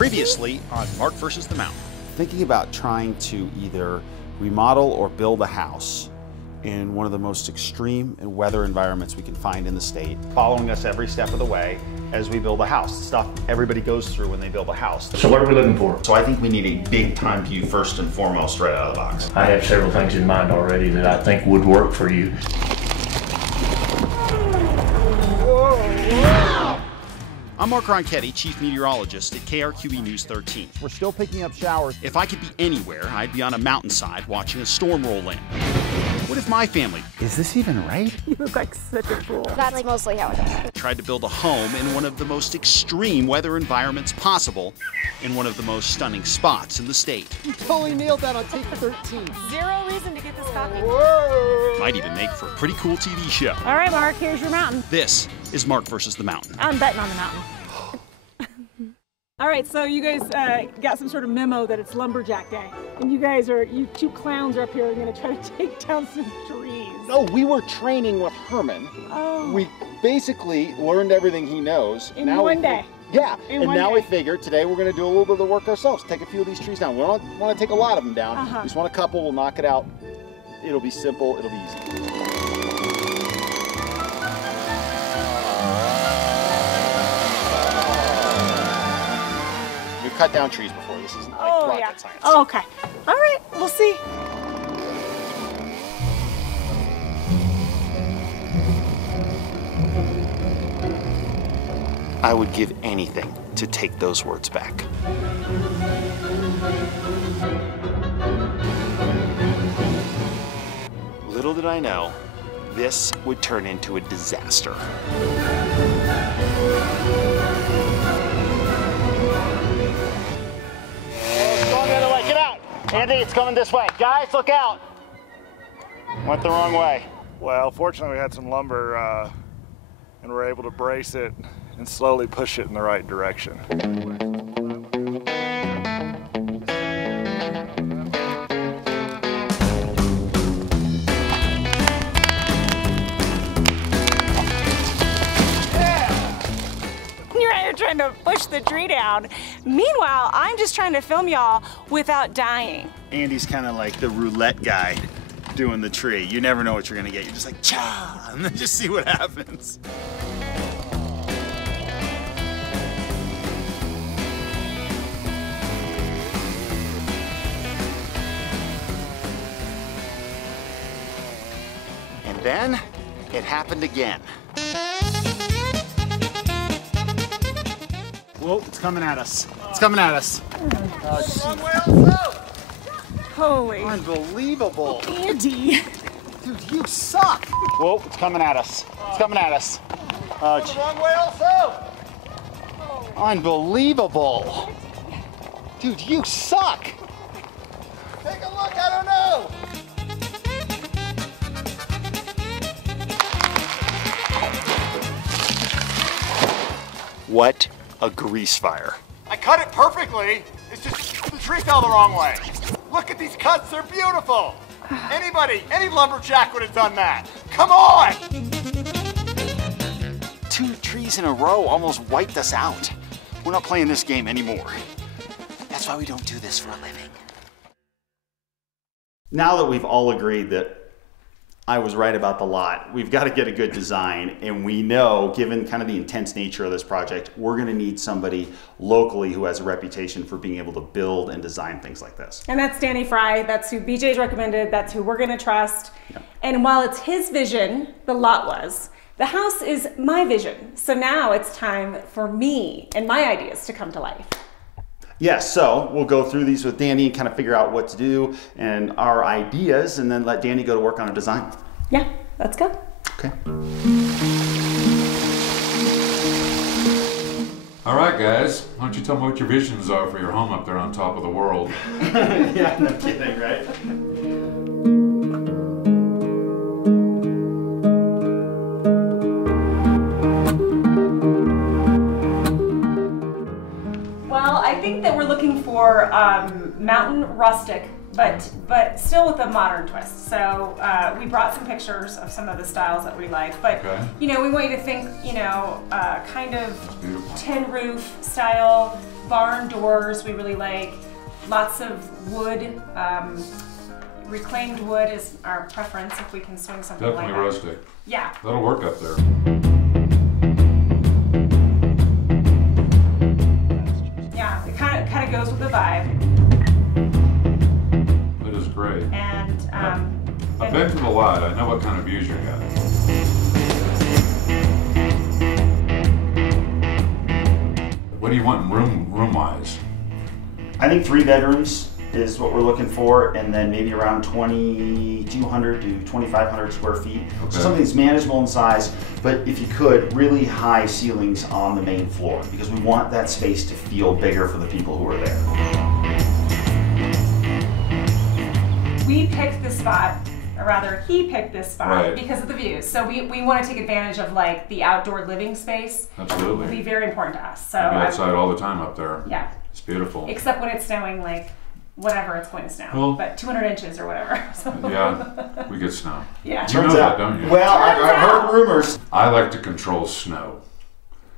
Previously on Mark vs. the Mountain. Thinking about trying to either remodel or build a house in one of the most extreme weather environments we can find in the state, following us every step of the way as we build a house. Stuff everybody goes through when they build a house. So what are we looking for? So I think we need a big time view first and foremost right out of the box. I have several things in mind already that I think would work for you. I'm Mark Ronchetti, Chief Meteorologist at KRQE News 13. We're still picking up showers. If I could be anywhere, I'd be on a mountainside watching a storm roll in. What if my family Is this even right? You look like such a fool. That's mostly how it is. tried to build a home in one of the most extreme weather environments possible in one of the most stunning spots in the state? Totally nailed that on take 13. Zero reason to get this cocky. Might even make for a pretty cool TV show. All right, Mark, here's your mountain. This is Mark vs. the Mountain. I'm betting on the mountain. All right, so you guys got some sort of memo that it's Lumberjack Day. And you two clowns are up here gonna try to take down some trees. No, we were training with Herman. Oh. We basically learned everything he knows. In one day. Yeah, In and one now day. we figured today we're gonna do a little bit of the work ourselves. Take a few of these trees down. We don't want to take a lot of them down. We just want a couple, we'll knock it out. It'll be simple, it'll be easy. We've cut down trees before. This isn't like rocket science. Oh, okay. All right, we'll see. I would give anything to take those words back. Little did I know, this would turn into a disaster. It's going the other way. Get out! Andy, it's coming this way. Guys, look out! Went the wrong way. Well, fortunately we had some lumber and we're able to brace it and slowly push it in the right direction. You're out here trying to push the tree down. Meanwhile, I'm just trying to film y'all without dying. Andy's kind of like the roulette guy doing the tree. You never know what you're gonna get. You're just like, cha, and then just see what happens. And then it happened again. Whoa, it's coming at us. It's coming at us. Holy. Unbelievable. Andy. Dude, you suck. Whoa, it's coming at us. It's coming at us. Oh, The wrong way also! unbelievable. Dude, you suck. Take a look, I don't know! What a grease fire. I cut it perfectly. It's just the tree fell the wrong way. Look at these cuts, they're beautiful. Any lumberjack would have done that. Come on! 2 trees in a row almost wiped us out. We're not playing this game anymore. That's why we don't do this for a living. Now that we've all agreed that I was right about the lot, we've got to get a good design, and we know, given kind of the intense nature of this project, we're going to need somebody locally who has a reputation for being able to build and design things like this. And that's Danny Fry. That's who BJ's recommended. That's who we're going to trust. Yep. And while it's his vision, the lot was, the house is my vision. So now it's time for me and my ideas to come to life. Yes, so we'll go through these with Danny and kind of figure out what to do and our ideas, and then let Danny go to work on a design. Yeah, let's go. Okay. All right, guys. Why don't you tell me what your visions are for your home up there on top of the world? Yeah, no kidding, right? Well, I think that we're looking for mountain rustic but still with a modern twist. So we brought some pictures of some of the styles that we like, but Okay. you know, we want you to think, you know, kind of Beautiful. tin roof style, barn doors we really like, lots of wood. Reclaimed wood is our preference if we can swing something Definitely like that. rustic. Yeah. That'll work up there. Yeah, it kind of goes with the vibe. It is great. And I've been to the lot. I know what kind of views you got. What do you want room-wise? I think 3 bedrooms is what we're looking for, and then maybe around 2,200 to 2,500 square feet. Okay. So something that's manageable in size, but if you could, really high ceilings on the main floor, because we want that space to feel bigger for the people who are there. we picked this spot, or rather he picked this spot Right. because of the views. So we want to take advantage of like the outdoor living space. Absolutely. It'll be very important to us. So I go outside all the time up there. yeah. It's beautiful. Except when it's snowing, like whatever it's going to snow, Well- but 200 inches or whatever. So, Yeah, we get snow. yeah. You know that, don't you? Well, I've heard rumors. I like to control snow.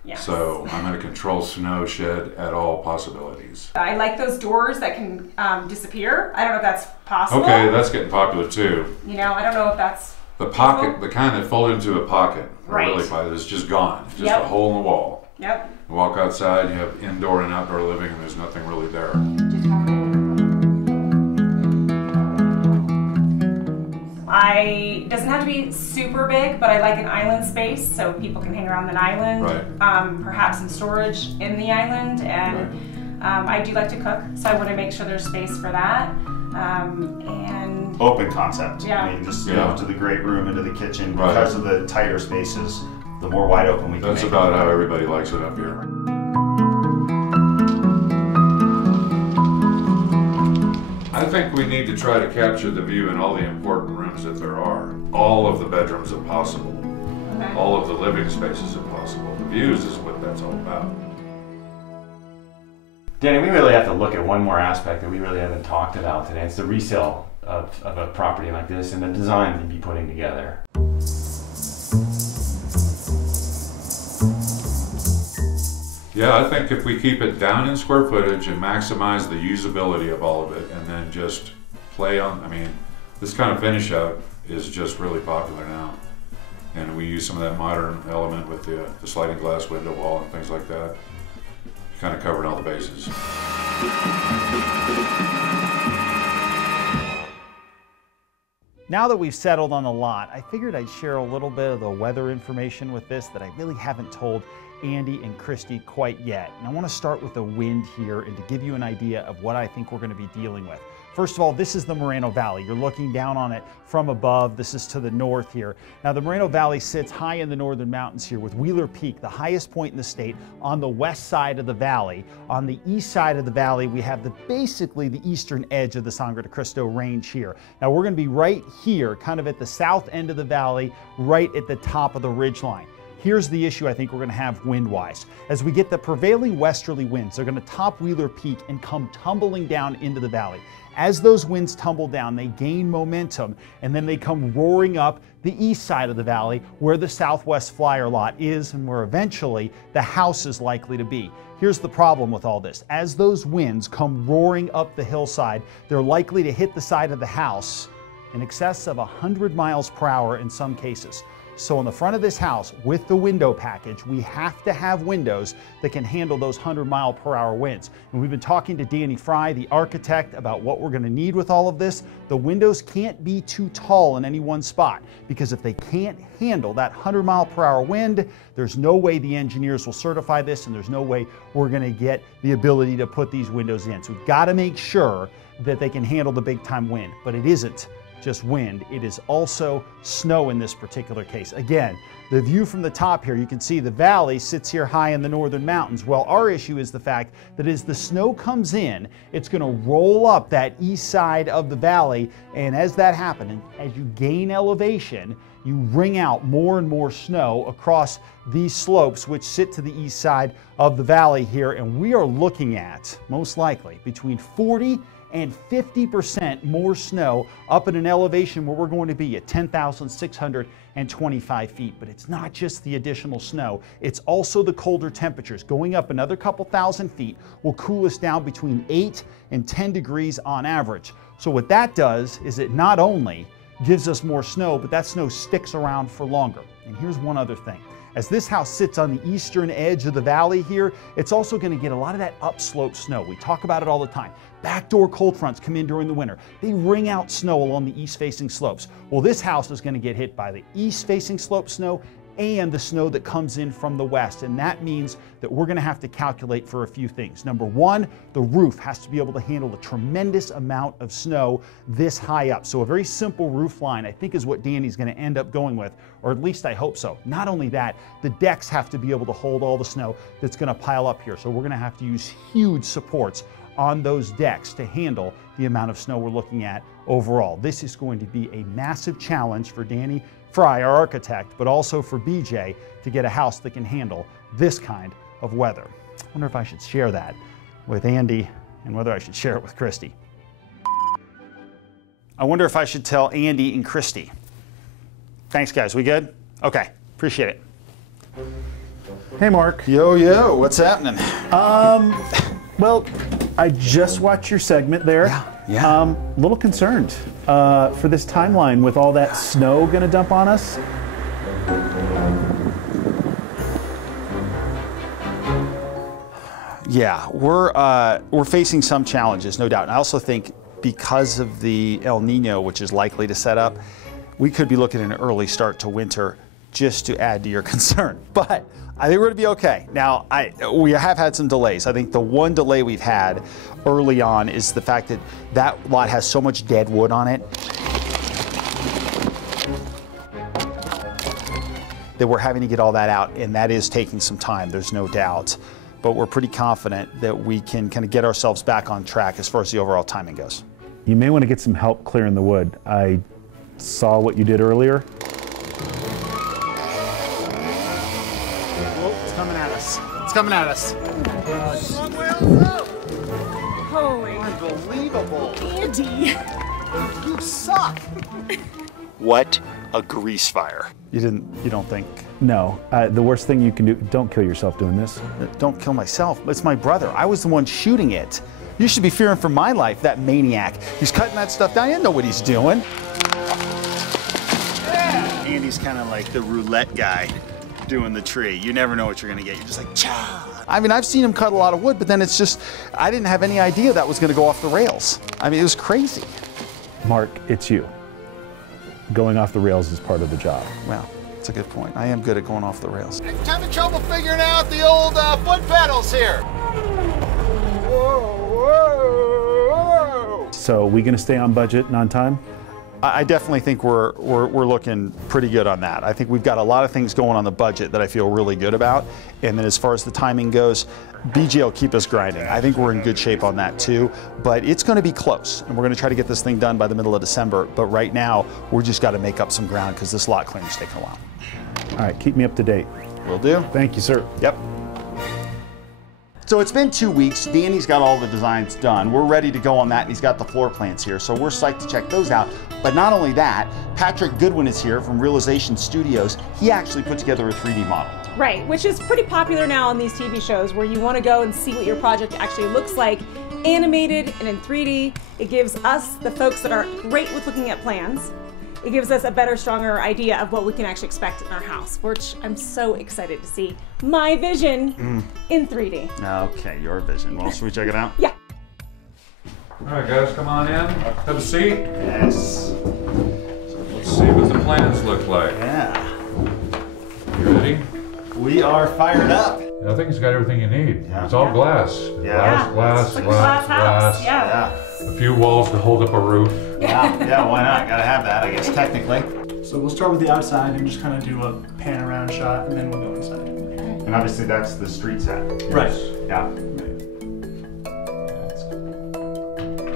Yes. So I'm going to control snow shed at all possibilities. I like those doors that can disappear. I don't know if that's possible. Okay, that's getting popular too. You know, I don't know if that's The pocket, the kind that fold into a pocket, or Right. really pocket, is just gone. It's just Yep. a hole in the wall. Yep. You walk outside, you have indoor and outdoor living, and there's nothing really there. It doesn't have to be super big, but I like an island space so people can hang around an island. Right. Perhaps some storage in the island, and I do like to cook, so I want to make sure there's space for that. And Open concept. Yeah. I mean, just Yeah. to the great room, into the kitchen. Right. Because of the tighter spaces, the more wide open we can That's make about it. how everybody likes it up here. I think we need to try to capture the view in all the important rooms that there are. All of the bedrooms if possible. okay. All of the living spaces if possible. The views is what that's all about. Danny, we really have to look at one more aspect that we really haven't talked about today. It's the resale of a property like this and the design you'd be putting together. Yeah, I think if we keep it down in square footage and maximize the usability of all of it, and then just play on, I mean, this kind of finish out is just really popular now. And we use some of that modern element with the sliding glass window wall and things like that. Kind of covering all the bases. Now that we've settled on the lot, I figured I'd share a little bit of the weather information with this that I really haven't told Andy and Christy quite yet. And I want to start with the wind here and to give you an idea of what I think we're going to be dealing with. First of all, this is the Moreno Valley. You're looking down on it from above. This is to the north here. Now, the Moreno Valley sits high in the northern mountains here with Wheeler Peak, the highest point in the state, on the west side of the valley. On the east side of the valley, we have basically the eastern edge of the Sangre de Cristo Range here. Now, we're going to be right here, kind of at the south end of the valley, right at the top of the ridgeline. Here's the issue I think we're going to have wind-wise. As we get the prevailing westerly winds, they're going to top Wheeler Peak and come tumbling down into the valley. As those winds tumble down, they gain momentum, and then they come roaring up the east side of the valley where the Southwest Flyer lot is and where eventually the house is likely to be. Here's the problem with all this. As those winds come roaring up the hillside, they're likely to hit the side of the house in excess of 100 miles per hour in some cases. So on the front of this house, with the window package, we have to have windows that can handle those 100-mile-per-hour winds. And we've been talking to Danny Fry, the architect, about what we're going to need with all of this. The windows can't be too tall in any one spot, because if they can't handle that 100-mile-per-hour wind, there's no way the engineers will certify this, and there's no way we're going to get the ability to put these windows in. So we've got to make sure that they can handle the big-time wind, but it isn't just wind, it is also snow in this particular case. Again, the view from the top here, you can see the valley sits here high in the northern mountains. Well, our issue is the fact that as the snow comes in, it's going to roll up that east side of the valley, and as that happens, as you gain elevation, you wring out more and more snow across these slopes which sit to the east side of the valley here, and we are looking at, most likely, between 40 and 50% more snow up at an elevation where we're going to be at 10,625 feet. But it's not just the additional snow, it's also the colder temperatures. Going up another couple thousand feet will cool us down between 8 and 10 degrees on average. So what that does is it not only gives us more snow, but that snow sticks around for longer. And here's one other thing. As this house sits on the eastern edge of the valley here, it's also going to get a lot of that upslope snow. We talk about it all the time. Backdoor cold fronts come in during the winter. They wring out snow along the east-facing slopes. Well, this house is going to get hit by the east-facing slope snow and the snow that comes in from the west. And that means that we're going to have to calculate for a few things. Number one, the roof has to be able to handle a tremendous amount of snow this high up. So a very simple roof line, I think, is what Danny's going to end up going with, or at least I hope so. Not only that, the decks have to be able to hold all the snow that's going to pile up here. So we're going to have to use huge supports on those decks to handle the amount of snow we're looking at overall. This is going to be a massive challenge for Danny Fry, our architect, but also for BJ to get a house that can handle this kind of weather. I wonder if I should share that with Andy and whether I should share it with Christy. I wonder if I should tell Andy and Christy. Thanks, guys. We good? Okay. Appreciate it. Hey, Mark. Yo, yo. What's happening? Well, I just watched your segment there. Yeah. A little concerned for this timeline with all that snow going to dump on us. Yeah, we're facing some challenges, no doubt. And I also think because of the El Nino, which is likely to set up, we could be looking at an early start to winter, just to add to your concern. But I think we're going to be okay. Now, we have had some delays. I think the one delay we've had early on is the fact that that lot has so much dead wood on it that we're having to get all that out, and that is taking some time, there's no doubt. But we're pretty confident that we can kind of get ourselves back on track as far as the overall timing goes. You may want to get some help clearing the wood. I saw what you did earlier. Oh, it's coming at us. It's coming at us. Holy. Unbelievable. Andy. You suck. What a grease fire. You don't think? No, the worst thing you can do, don't kill yourself doing this. Don't kill myself. It's my brother. I was the one shooting it. You should be fearing for my life, that maniac. He's cutting that stuff down. You know what he's doing. Yeah. Andy's kind of like the roulette guy doing the tree. You never know what you're going to get. You're just like, cha. I mean, I've seen him cut a lot of wood, but then it's just, I didn't have any idea that was going to go off the rails. I mean, it was crazy. Mark, it's you. Going off the rails is part of the job. Well, that's a good point. I am good at going off the rails. I'm having trouble figuring out the old foot pedals here. Whoa, whoa, whoa. So, we going to stay on budget and on time? I definitely think we're looking pretty good on that. I think we've got a lot of things going on the budget that I feel really good about. And then as far as the timing goes, BJ will keep us grinding. I think we're in good shape on that too, but it's going to be close. And we're going to try to get this thing done by the middle of December. But right now, we're just got to make up some ground because this lot clearing's taking a while. All right, keep me up to date. Will do. Thank you, sir. Yep. So it's been 2 weeks. Danny's got all the designs done. We're ready to go on that, and he's got the floor plans here. So we're psyched to check those out. But not only that, Patrick Goodwin is here from Realization Studios. He actually put together a 3D model. Right, which is pretty popular now on these TV shows where you want to go and see what your project actually looks like, animated and in 3D. It gives us, the folks that are great with looking at plans, it gives us a better, stronger idea of what we can actually expect in our house, which I'm so excited to see my vision in 3D. Okay, your vision. Well, should we check it out? Yeah. All right, guys, come on in. Have a seat. Yes. Let's see what the plans look like. Yeah. You ready? We are fired up. I think it's got everything you need. Yeah. It's all glass. Yeah. Glass, Like a glass house. Yeah. A few walls to hold up a roof. Yeah, why not? Gotta have that, I guess, technically. So we'll start with the outside and just kind of do a pan around shot, and then we'll go inside. And obviously that's the street set. Right. Yeah.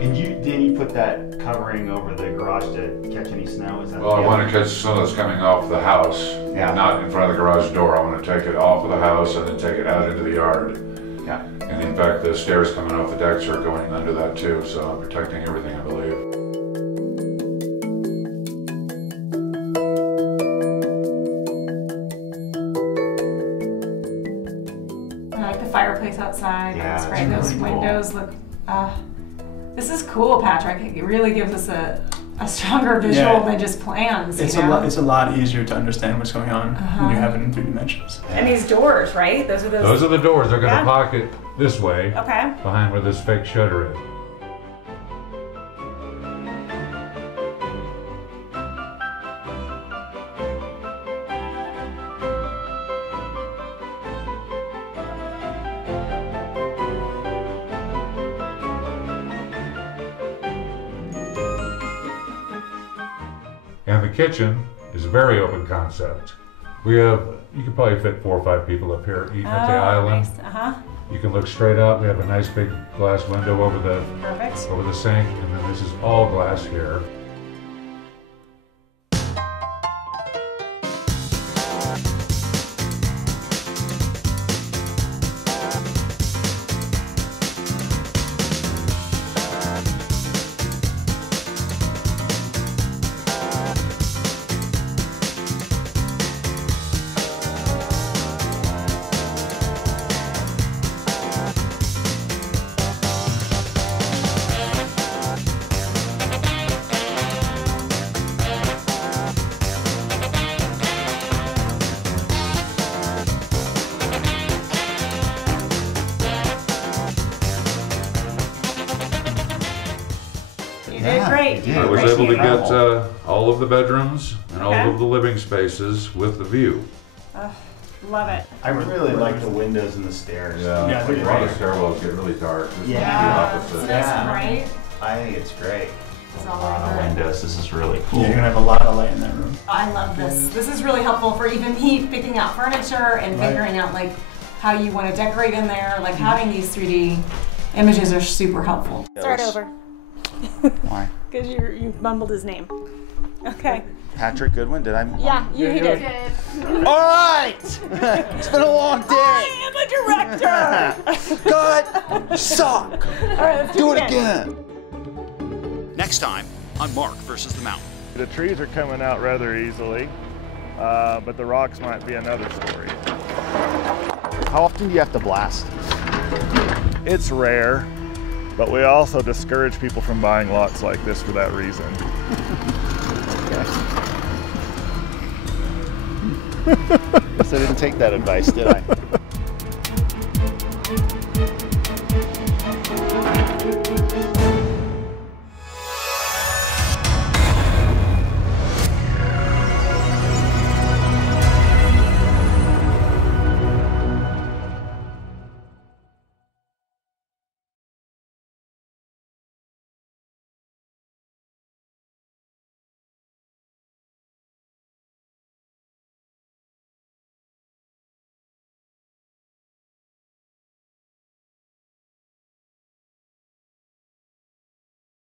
And didn't you put that covering over the garage to catch any snow? Is that? Well, I want to catch some that's coming off the house, not in front of the garage door. I want to take it off of the house and then take it out into the yard. Yeah. And in fact, the stairs coming off the decks are going under that too, so I'm protecting everything, I believe. I like the fireplace outside. Yeah, That's great. Those really windows look. This is cool, Patrick. It really gives us a stronger visual than just plans. It's a lot easier to understand what's going on when you have it in 3 dimensions. And these doors, right? Those are Those are the doors. They're going to pocket this way, Okay. behind where this fake shutter is. And the kitchen is a very open concept. We have, you could probably fit 4 or 5 people up here eating at the island. Nice. You can look straight out. We have a nice big glass window over the sink, and then this is all glass here. You did great. I was able to get all of the bedrooms and all of the living spaces with the view. Love it. I really like the windows and the stairs. Yeah, a lot of stairwells get really dark. This is the opposite. Isn't that right? I think it's great. It's all over. Windows, this is really cool. Yeah, you're gonna have a lot of light in that room. I love this. This is really helpful for even me picking out furniture and figuring out like how you want to decorate in there. Like having these 3D images are super helpful. Start over. Why? Because you mumbled his name. Okay. Patrick Goodwin, did I? Yeah, you did. All right! It's been a long day. I am a director. Cut! Suck! All right, let's Do it again. Next time on Mark versus the Mountain. The trees are coming out rather easily, but the rocks might be another story. How often do you have to blast? It's rare, but we also discourage people from buying lots like this for that reason. Guess I didn't take that advice, did I?